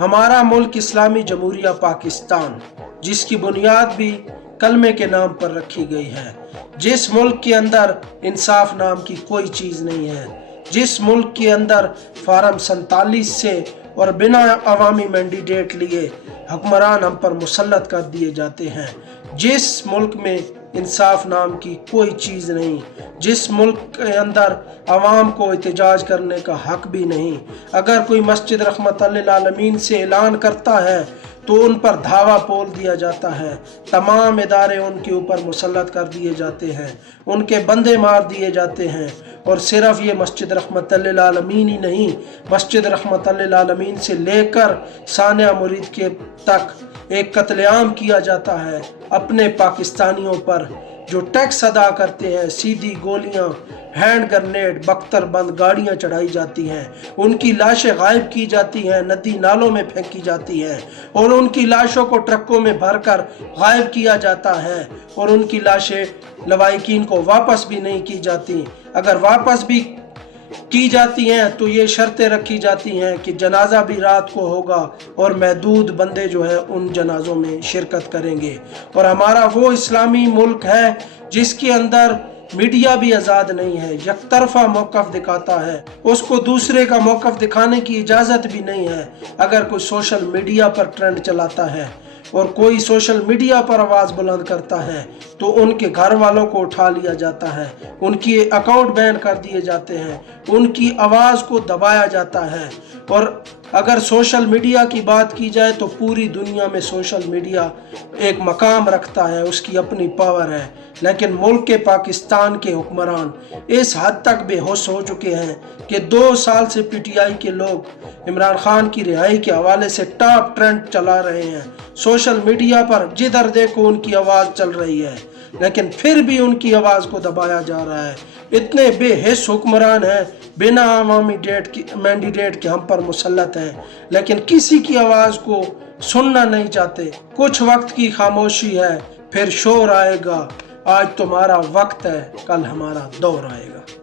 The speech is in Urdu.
ہمارا ملک اسلامی جمہوریہ پاکستان، جس کی بنیاد بھی کلمے کے نام پر رکھی گئی ہے، جس ملک کے اندر انصاف نام کی کوئی چیز نہیں ہے، جس ملک کے اندر فارم 47 سے اور بنا عوامی مینڈیٹ لیے حکمران ہم پر مسلط کر دیے جاتے ہیں، جس ملک میں انصاف نام کی کوئی چیز نہیں، جس ملک کے اندر عوام کو احتجاج کرنے کا حق بھی نہیں، اگر کوئی مسجد رحمت للعالمین سے اعلان کرتا ہے تو ان پر دھاوا بول دیا جاتا ہے، تمام ادارے ان کے اوپر مسلط کر دیے جاتے ہیں، ان کے بندے مار دیے جاتے ہیں۔ اور صرف یہ مسجد رحمت للعالمین ہی نہیں، مسجد رحمت للعالمین سے لے کر ثانیہ مرید کے تک ایک قتل عام کیا جاتا ہے اپنے پاکستانیوں پر جو ٹیکس ادا کرتے ہیں، سیدھی گولیاں، ہینڈ گرنیڈ، بختر بند گاڑیاں چڑھائی جاتی ہیں، ان کی لاشیں غائب کی جاتی ہیں، ندی نالوں میں پھینکی جاتی ہیں، اور ان کی لاشوں کو ٹرکوں میں بھر کر غائب کیا جاتا ہے، اور ان کی لاشیں لواحقین کو واپس بھی نہیں کی جاتی۔ اگر واپس بھی کی جاتی ہیں تو یہ شرطیں رکھی جاتی ہیں کہ جنازہ بھی رات کو ہوگا اور محدود بندے جو ہے ان جنازوں میں شرکت کریں گے۔ اور ہمارا وہ اسلامی ملک ہے جس کے اندر میڈیا بھی آزاد نہیں ہے، یک طرفہ موقف دکھاتا ہے، اس کو دوسرے کا موقف دکھانے کی اجازت بھی نہیں ہے۔ اگر کوئی سوشل میڈیا پر ٹرینڈ چلاتا ہے اور کوئی سوشل میڈیا پر آواز بلند کرتا ہے تو ان کے گھر والوں کو اٹھا لیا جاتا ہے، ان کی اکاؤنٹ بین کر دیے جاتے ہیں، ان کی آواز کو دبایا جاتا ہے۔ اور اگر سوشل میڈیا کی بات کی جائے تو پوری دنیا میں سوشل میڈیا ایک مقام رکھتا ہے، اس کی اپنی پاور ہے، لیکن ملک کے پاکستان کے حکمران اس حد تک بے ہوش ہو چکے ہیں کہ 2 سال سے پی ٹی آئی کے لوگ عمران خان کی رہائی کے حوالے سے ٹاپ ٹرینڈ چلا رہے ہیں، سوشل میڈیا پر جدھر دیکھو ان کی آواز چل رہی ہے، لیکن پھر بھی ان کی آواز کو دبایا جا رہا ہے۔ اتنے بے حس حکمران ہیں، بنا عوامی مینڈیٹ کے ہم پر مسلط ہیں، لیکن کسی کی آواز کو سننا نہیں چاہتے۔ کچھ وقت کی خاموشی ہے، پھر شور آئے گا، آج تمہارا وقت ہے، کل ہمارا دور آئے گا۔